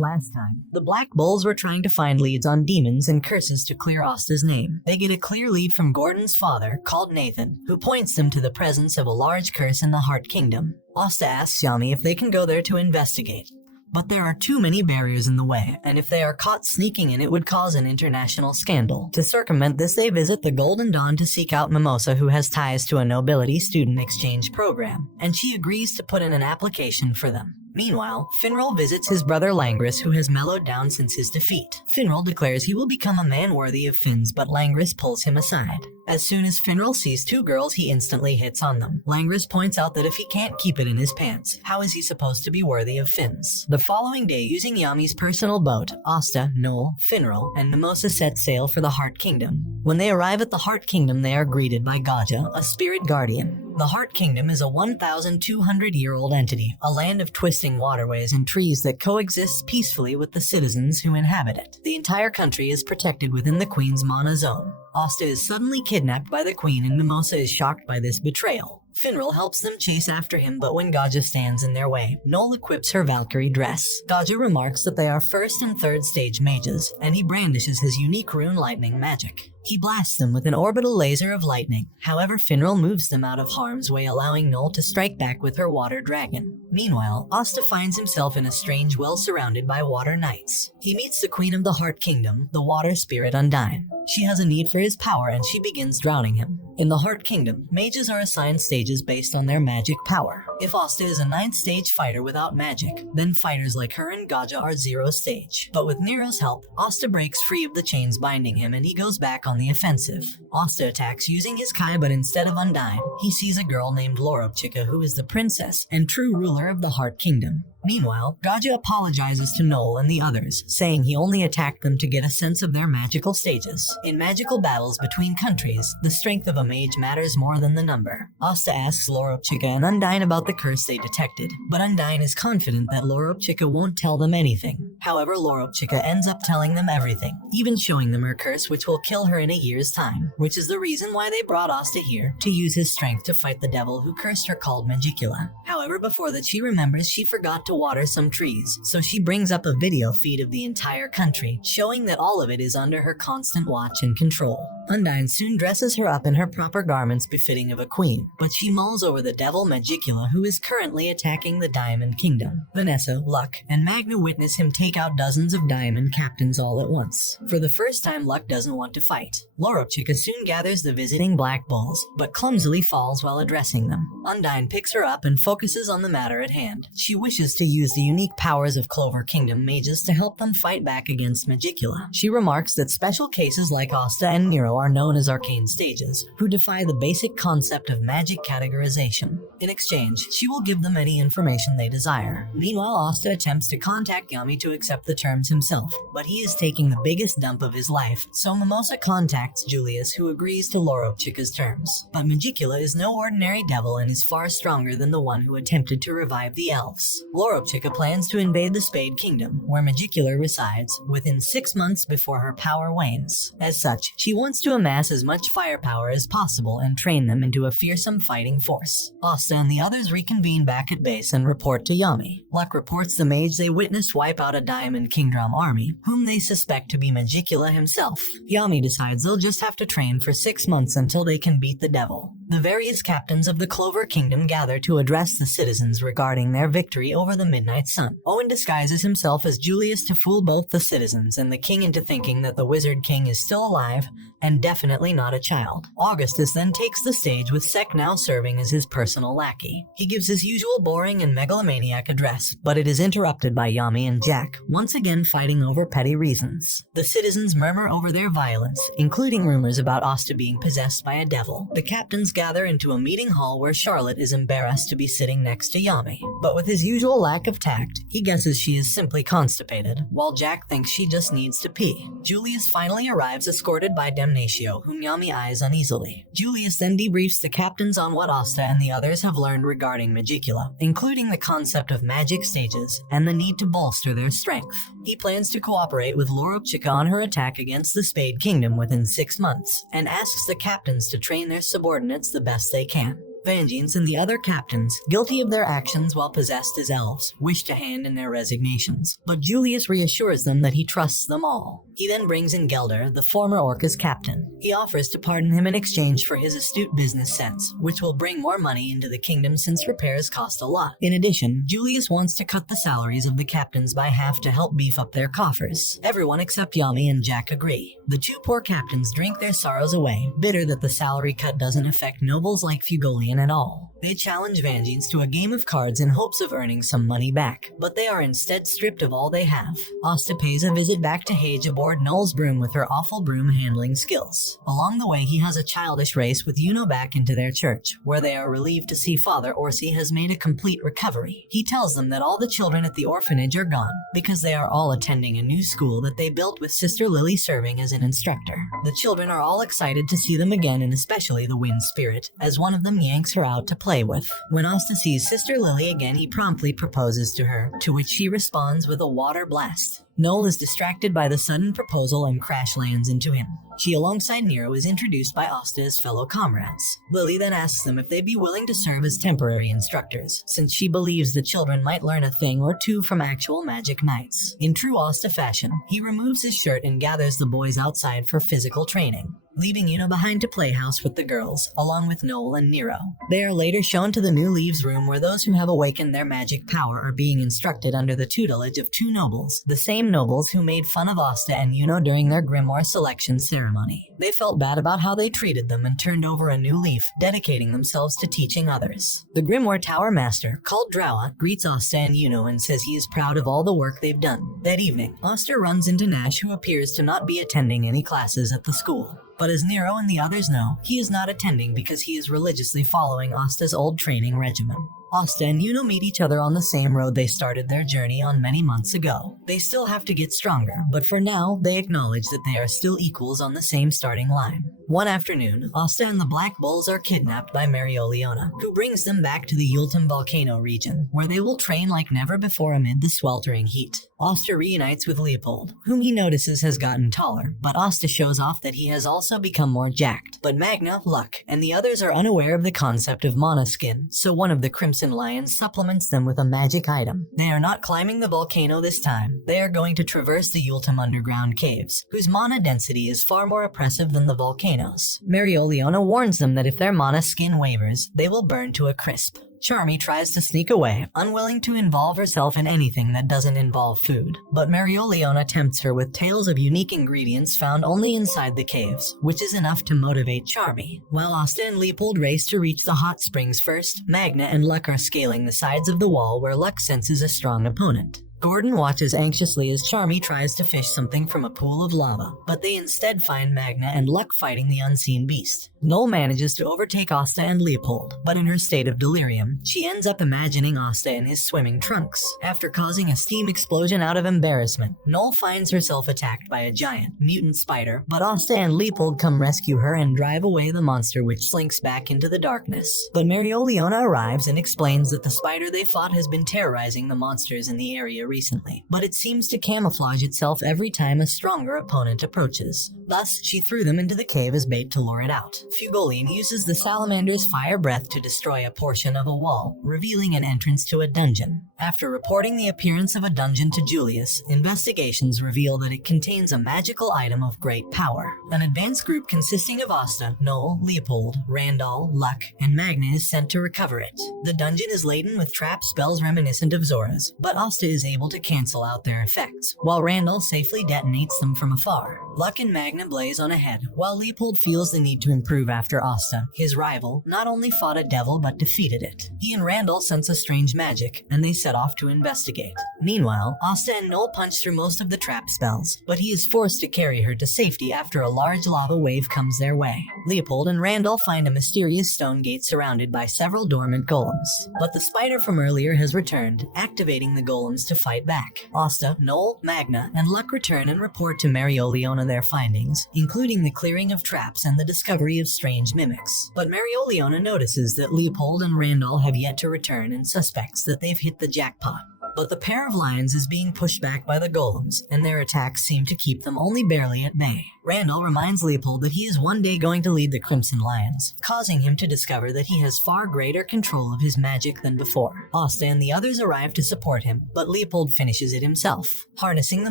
last time, the Black Bulls were trying to find leads on demons and curses to clear Asta's name. They get a clear lead from Gordon's father, called Nathan, who points them to the presence of a large curse in the Heart Kingdom. Asta asks Yami if they can go there to investigate. But there are too many barriers in the way, and if they are caught sneaking in, it would cause an international scandal. To circumvent this, they visit the Golden Dawn to seek out Mimosa, who has ties to a nobility student exchange program, and she agrees to put in an application for them. Meanwhile, Finral visits his brother Langris, who has mellowed down since his defeat. Finral declares he will become a man worthy of Finn's, but Langris pulls him aside. As soon as Finral sees two girls, he instantly hits on them. Langris points out that if he can't keep it in his pants, how is he supposed to be worthy of Finn's? The following day, using Yami's personal boat, Asta, Noel, Finral, and Mimosa set sail for the Heart Kingdom. When they arrive at the Heart Kingdom, they are greeted by Gaja, a spirit guardian. The Heart Kingdom is a 1,200-year-old entity, a land of twisting waterways and trees that coexists peacefully with the citizens who inhabit it. The entire country is protected within the Queen's Mana Zone. Asta is suddenly kidnapped by the Queen, and Mimosa is shocked by this betrayal. Finral helps them chase after him, but when Gaja stands in their way, Noel equips her Valkyrie dress. Gaja remarks that they are first and third stage mages, and he brandishes his unique rune lightning magic. He blasts them with an orbital laser of lightning. However, Finral moves them out of harm's way, allowing Noel to strike back with her water dragon. Meanwhile, Asta finds himself in a strange well surrounded by water knights. He meets the Queen of the Heart Kingdom, the water spirit Undyne. She has a need for his power, and she begins drowning him. In the Heart Kingdom, mages are assigned stages based on their magic power. If Asta is a 9th stage fighter without magic, then fighters like her and Gaja are 0 stage. But with Nero's help, Asta breaks free of the chains binding him, and he goes back on the offensive. Asta attacks using his Kai, but instead of Undyne, he sees a girl named Lorobchika, who is the princess and true ruler of the Heart Kingdom. Meanwhile, Gaja apologizes to Noel and the others, saying he only attacked them to get a sense of their magical stages. In magical battles between countries, the strength of a mage matters more than the number. Asta asks Lorobchika and Undyne about the curse they detected, but Undyne is confident that Lorobchika won't tell them anything. However, Lorobchika ends up telling them everything, even showing them her curse, which will kill her in a year's time, which is the reason why they brought Asta here, to use his strength to fight the devil who cursed her, called Magicula. However, before that, she remembers she forgot to water some trees, so she brings up a video feed of the entire country, showing that all of it is under her constant watch and control. Undyne soon dresses her up in her proper garments befitting of a queen, but she mulls over the devil Magicula, who is currently attacking the Diamond Kingdom. Vanessa, Luck, and Magna witness him take out dozens of diamond captains all at once. For the first time, Luck doesn't want to fight. Lorobchika soon gathers the visiting Black Bulls, but clumsily falls while addressing them. Undyne picks her up and focuses on the matter at hand. She wishes to use the unique powers of Clover Kingdom mages to help them fight back against Magicula. She remarks that special cases like Asta and Nero are known as arcane stages, who defy the basic concept of magic categorization. In exchange, she will give them any information they desire. Meanwhile, Asta attempts to contact Yami to accept the terms himself, but he is taking the biggest dump of his life, so Mimosa contacts Julius, who agrees to Lorobchika's terms. But Magicula is no ordinary devil and is far stronger than the one who attempted to revive the elves. Lorobchika plans to invade the Spade Kingdom, where Magicula resides, within 6 months before her power wanes. As such, she wants to amass as much firepower as possible and train them into a fearsome fighting force. Asta and the others reconvene back at base and report to Yami. Luck reports the mage they witnessed wipe out a Diamond Kingdom army, whom they suspect to be Magicula himself. Yami decides they'll just have to train for 6 months until they can beat the devil. The various captains of the Clover Kingdom gather to address the citizens regarding their victory over the Midnight Sun. Owen disguises himself as Julius to fool both the citizens and the king into thinking that the Wizard King is still alive and definitely not a child. Augustus then takes the stage, with Sek now serving as his personal lackey. He gives his usual boring and megalomaniac address, but it is interrupted by Yami and Jack, once again fighting over petty reasons. The citizens murmur over their violence, including rumors about Asta being possessed by a devil. The captains gather into a meeting hall where Charlotte is embarrassed to be sitting next to Yami. But with his usual lack of tact, he guesses she is simply constipated, while Jack thinks she just needs to pee. Julius finally arrives, escorted by Damnatio, whom Yami eyes uneasily. Julius then debriefs the captains on what Asta and the others have learned regarding Magicula, including the concept of magic stages and the need to bolster their strength. He plans to cooperate with Lorobchika on her attack against the Spade Kingdom within 6 months, and asks the captains to train their subordinates the best they can. Vangeance and the other captains, guilty of their actions while possessed as elves, wish to hand in their resignations, but Julius reassures them that he trusts them all. He then brings in Gelder, the former Orca's captain. He offers to pardon him in exchange for his astute business sense, which will bring more money into the kingdom since repairs cost a lot. In addition, Julius wants to cut the salaries of the captains by half to help beef up their coffers. Everyone except Yami and Jack agree. The two poor captains drink their sorrows away, bitter that the salary cut doesn't affect nobles like Fugolian at all. They challenge Vangeance to a game of cards in hopes of earning some money back, but they are instead stripped of all they have. Asta pays a visit back to Hage aboard Noel's broom with her awful broom handling skills. Along the way, he has a childish race with Yuno back into their church, where they are relieved to see Father Orsi has made a complete recovery. He tells them that all the children at the orphanage are gone, because they are all attending a new school that they built with Sister Lily serving as an instructor. The children are all excited to see them again, and especially the Wind Spirit, as one of them yanks her out to play with. When Asta sees Sister Lily again, he promptly proposes to her, to which she responds with a water blast. Noel is distracted by the sudden proposal and crash lands into him. She, alongside Nero, is introduced by Asta as fellow comrades. Lily then asks them if they'd be willing to serve as temporary instructors, since she believes the children might learn a thing or two from actual magic knights. In true Asta fashion, he removes his shirt and gathers the boys outside for physical training, leaving Yuno behind to play house with the girls, along with Noel and Nero. They are later shown to the New Leaves room where those who have awakened their magic power are being instructed under the tutelage of two nobles, the same nobles who made fun of Asta and Yuno during their grimoire selection ceremony. They felt bad about how they treated them and turned over a new leaf, dedicating themselves to teaching others. The grimoire tower master, called Draua, greets Asta and Yuno and says he is proud of all the work they've done. That evening, Asta runs into Nash, who appears to not be attending any classes at the school. But as Nero and the others know, he is not attending because he is religiously following Asta's old training regimen. Asta and Yuno meet each other on the same road they started their journey on many months ago. They still have to get stronger, but for now, they acknowledge that they are still equals on the same starting line. One afternoon, Asta and the Black Bulls are kidnapped by Marioleona, who brings them back to the Yultum volcano region, where they will train like never before amid the sweltering heat. Asta reunites with Leopold, whom he notices has gotten taller, but Asta shows off that he has also become more jacked. But Magna, Luck, and the others are unaware of the concept of mana skin, so one of the Crimson Lions supplements them with a magic item. They are not climbing the volcano this time. They are going to traverse the Yultum underground caves, whose mana density is far more oppressive than the volcanoes. Marioleona warns them that if their mana skin wavers, they will burn to a crisp. Charmy tries to sneak away, unwilling to involve herself in anything that doesn't involve food. But Marioleona tempts her with tales of unique ingredients found only inside the caves, which is enough to motivate Charmy. While Asta and Leopold race to reach the hot springs first, Magna and Luck are scaling the sides of the wall where Luck senses a strong opponent. Gordon watches anxiously as Charmy tries to fish something from a pool of lava, but they instead find Magna and Luck fighting the unseen beast. Noel manages to overtake Asta and Leopold, but in her state of delirium, she ends up imagining Asta in his swimming trunks. After causing a steam explosion out of embarrassment, Noel finds herself attacked by a giant, mutant spider, but Asta and Leopold come rescue her and drive away the monster, which slinks back into the darkness. But Marioleona arrives and explains that the spider they fought has been terrorizing the monsters in the area recently, but it seems to camouflage itself every time a stronger opponent approaches. Thus, she threw them into the cave as bait to lure it out. Fugolian uses the salamander's fire breath to destroy a portion of a wall, revealing an entrance to a dungeon. After reporting the appearance of a dungeon to Julius, investigations reveal that it contains a magical item of great power. An advanced group consisting of Asta, Noel, Leopold, Randall, Luck, and Magna is sent to recover it. The dungeon is laden with trap spells reminiscent of Zora's, but Asta is able to cancel out their effects, while Randall safely detonates them from afar. Luck and Magna blaze on ahead, while Leopold feels the need to improve after Asta, his rival, not only fought a devil but defeated it. He and Randall sense a strange magic, and they set off to investigate. Meanwhile, Asta and Noel punch through most of the trap spells, but he is forced to carry her to safety after a large lava wave comes their way. Leopold and Randall find a mysterious stone gate surrounded by several dormant golems, but the spider from earlier has returned, activating the golems to fight back. Asta, Noel, Magna, and Luck return and report to Marioleona their findings, including the clearing of traps and the discovery of strange mimics. But Marioleona notices that Leopold and Randall have yet to return and suspects that they've hit the jackpot. But the pair of lions is being pushed back by the golems, and their attacks seem to keep them only barely at bay. Randall reminds Leopold that he is one day going to lead the Crimson Lions, causing him to discover that he has far greater control of his magic than before. Asta and the others arrive to support him, but Leopold finishes it himself. Harnessing the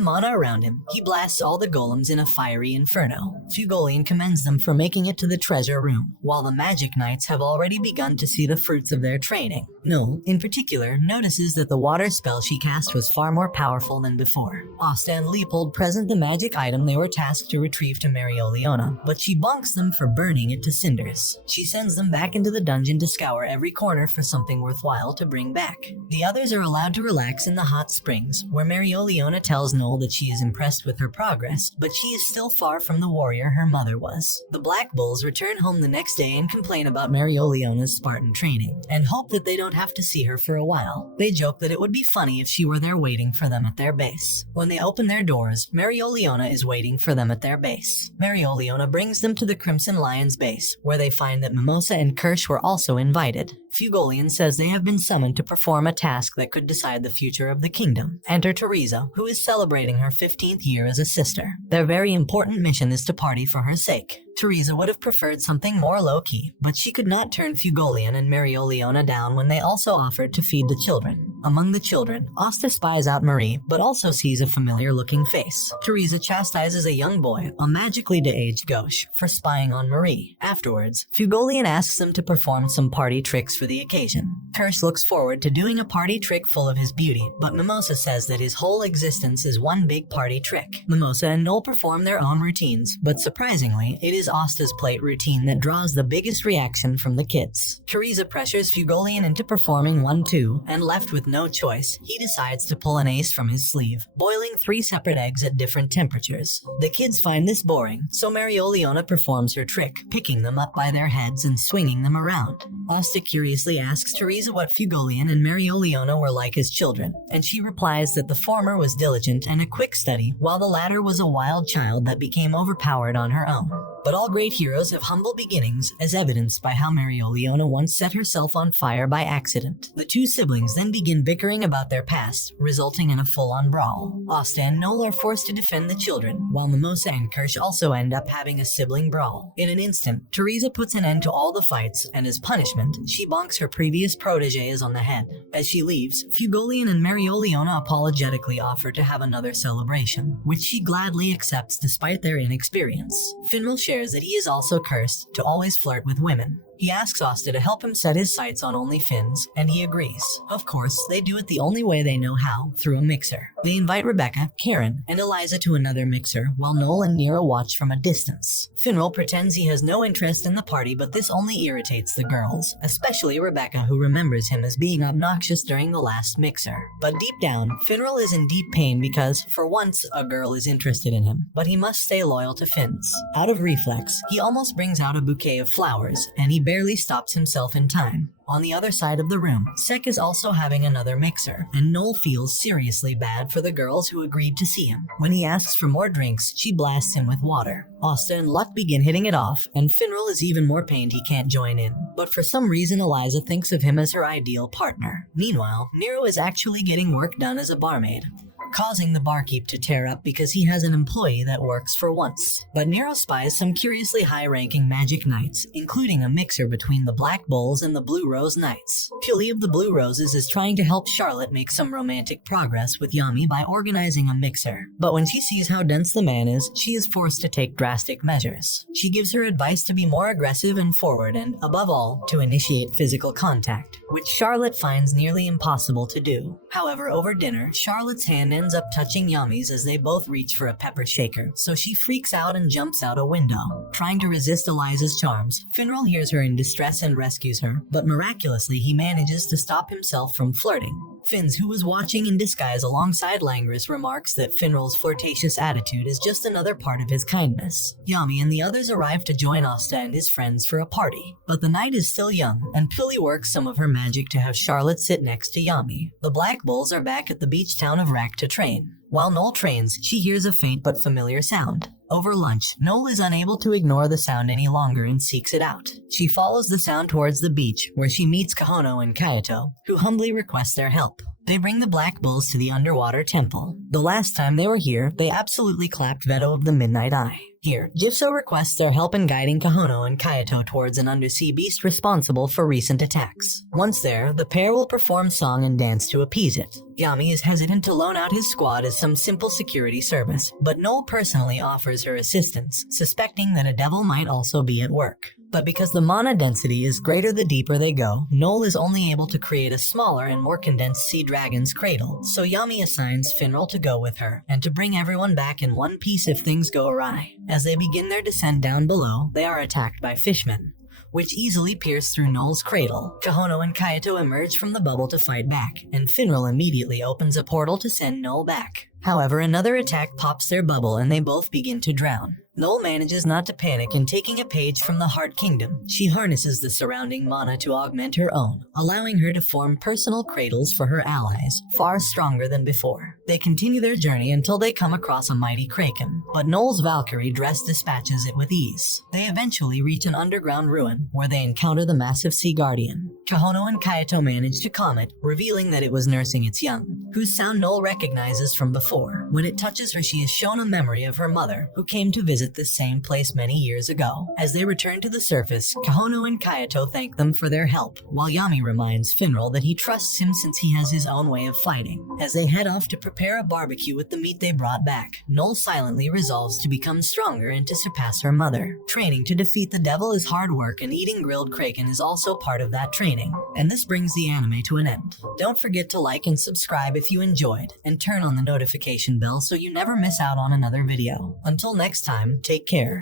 mana around him, he blasts all the golems in a fiery inferno. Fugolian commends them for making it to the treasure room, while the Magic Knights have already begun to see the fruits of their training. Noel, in particular, notices that the water spell she cast was far more powerful than before. Asta and Leopold present the magic item they were tasked to retrieve to Marioliona, but she bunks them for burning it to cinders. She sends them back into the dungeon to scour every corner for something worthwhile to bring back. The others are allowed to relax in the hot springs, where Marioliona tells Noel that she is impressed with her progress, but she is still far from the warrior her mother was. The Black Bulls return home the next day and complain about Marioliona's Spartan training, and hope that they don't have to see her for a while. They joke that it would be funny if she were there waiting for them at their base. When they open their doors, Marioliona is waiting for them at their base. Marioliona brings them to the Crimson Lion's base, where they find that Mimosa and Kirsch were also invited. Fugolian says they have been summoned to perform a task that could decide the future of the kingdom. Enter Teresa, who is celebrating her 15th year as a sister. Their very important mission is to party for her sake. Teresa would have preferred something more low-key, but she could not turn Fugolian and Marioliona down when they also offered to feed the children. Among the children, Asta spies out Marie, but also sees a familiar-looking face. Teresa chastises a young boy, a magically de-aged gauche, for spying on Marie. Afterwards, Fugolian asks them to perform some party tricks for the occasion. Kirsch looks forward to doing a party trick full of his beauty, but Mimosa says that his whole existence is one big party trick. Mimosa and Noel perform their own routines, but surprisingly, it is Asta's plate routine that draws the biggest reaction from the kids. Teresa pressures Fugolian into performing one too, and left with no choice, he decides to pull an ace from his sleeve, boiling 3 separate eggs at different temperatures. The kids find this boring, so Marioliona performs her trick, picking them up by their heads and swinging them around. Asta curiously asks Teresa what Fugolian and Marioliona were like as children, and she replies that the former was diligent and a quick study, while the latter was a wild child that became overpowered on her own. But all great heroes have humble beginnings, as evidenced by how Marioliona once set herself on fire by accident. The two siblings then begin bickering about their past, resulting in a full-on brawl. Asta and Noel are forced to defend the children, while Mimosa and Kirsch also end up having a sibling brawl. In an instant, Teresa puts an end to all the fights, and as punishment, she bonks her previous proteges on the head. As she leaves, Fugolian and Marioliona apologetically offer to have another celebration, which she gladly accepts despite their inexperience. Finral shares that he is also cursed to always flirt with women. He asks Asta to help him set his sights on only Finns, and he agrees. Of course, they do it the only way they know how, through a mixer. They invite Rebecca, Karen, and Eliza to another mixer, while Noel and Nero watch from a distance. Finral pretends he has no interest in the party, but this only irritates the girls, especially Rebecca, who remembers him as being obnoxious during the last mixer. But deep down, Finral is in deep pain because, for once, a girl is interested in him, but he must stay loyal to Finns. Out of reflex, he almost brings out a bouquet of flowers, and he barely stops himself in time. On the other side of the room, Sek is also having another mixer, and Noel feels seriously bad for the girls who agreed to see him. When he asks for more drinks, she blasts him with water. Asta and Luck begin hitting it off, and Finral is even more pained he can't join in. But for some reason, Eliza thinks of him as her ideal partner. Meanwhile, Nero is actually getting work done as a barmaid, causing the barkeep to tear up because he has an employee that works for once. But Nero spies some curiously high-ranking magic knights, including a mixer between the Black Bulls and the Blue Rose Knights. Puli of the Blue Roses is trying to help Charlotte make some romantic progress with Yami by organizing a mixer. But when she sees how dense the man is, she is forced to take drastic measures. She gives her advice to be more aggressive and forward and, above all, to initiate physical contact, which Charlotte finds nearly impossible to do. However, over dinner, Charlotte's hand ends up touching Yami's as they both reach for a pepper shaker, so she freaks out and jumps out a window. Trying to resist Eliza's charms, Finral hears her in distress and rescues her, but miraculously he manages to stop himself from flirting. Finns, who was watching in disguise alongside Langris, remarks that Finral's flirtatious attitude is just another part of his kindness. Yami and the others arrive to join Asta and his friends for a party, but the night is still young, and Pili works some of her magic to have Charlotte sit next to Yami. The Black Bulls are back at the beach town of Rack to train. While Noel trains, she hears a faint but familiar sound. Over lunch, Noel is unable to ignore the sound any longer and seeks it out. She follows the sound towards the beach, where she meets Kahono and Kaito, who humbly request their help. They bring the Black Bulls to the underwater temple. The last time they were here, they absolutely clapped Veto of the Midnight Eye. Here, Gypso requests their help in guiding Kahono and Kaito towards an undersea beast responsible for recent attacks. Once there, the pair will perform song and dance to appease it. Yami is hesitant to loan out his squad as some simple security service, but Noel personally offers her assistance, suspecting that a devil might also be at work. But because the mana density is greater the deeper they go, Noel is only able to create a smaller and more condensed sea dragon's cradle, so Yami assigns Finral to go with her, and to bring everyone back in one piece if things go awry. As they begin their descent down below, they are attacked by fishmen, which easily pierce through Noel's cradle. Kahono and Kaito emerge from the bubble to fight back, and Finral immediately opens a portal to send Noel back. However, another attack pops their bubble and they both begin to drown. Noel manages not to panic, and taking a page from the Heart Kingdom, she harnesses the surrounding mana to augment her own, allowing her to form personal cradles for her allies, far stronger than before. They continue their journey until they come across a mighty kraken, but Noel's Valkyrie dress dispatches it with ease. They eventually reach an underground ruin, where they encounter the massive sea guardian. Kahono and Kaito manage to calm it, revealing that it was nursing its young, whose sound Noel recognizes from before. When it touches her, she is shown a memory of her mother, who came to visit this same place many years ago. As they return to the surface, Kahono and Kaito thank them for their help, while Yami reminds Finral that he trusts him since he has his own way of fighting. As they head off to prepare a barbecue with the meat they brought back, Noel silently resolves to become stronger and to surpass her mother. Training to defeat the devil is hard work, and eating grilled kraken is also part of that training. And this brings the anime to an end. Don't forget to like and subscribe if you enjoyed, and turn on the notification bell so you never miss out on another video. Until next time, take care.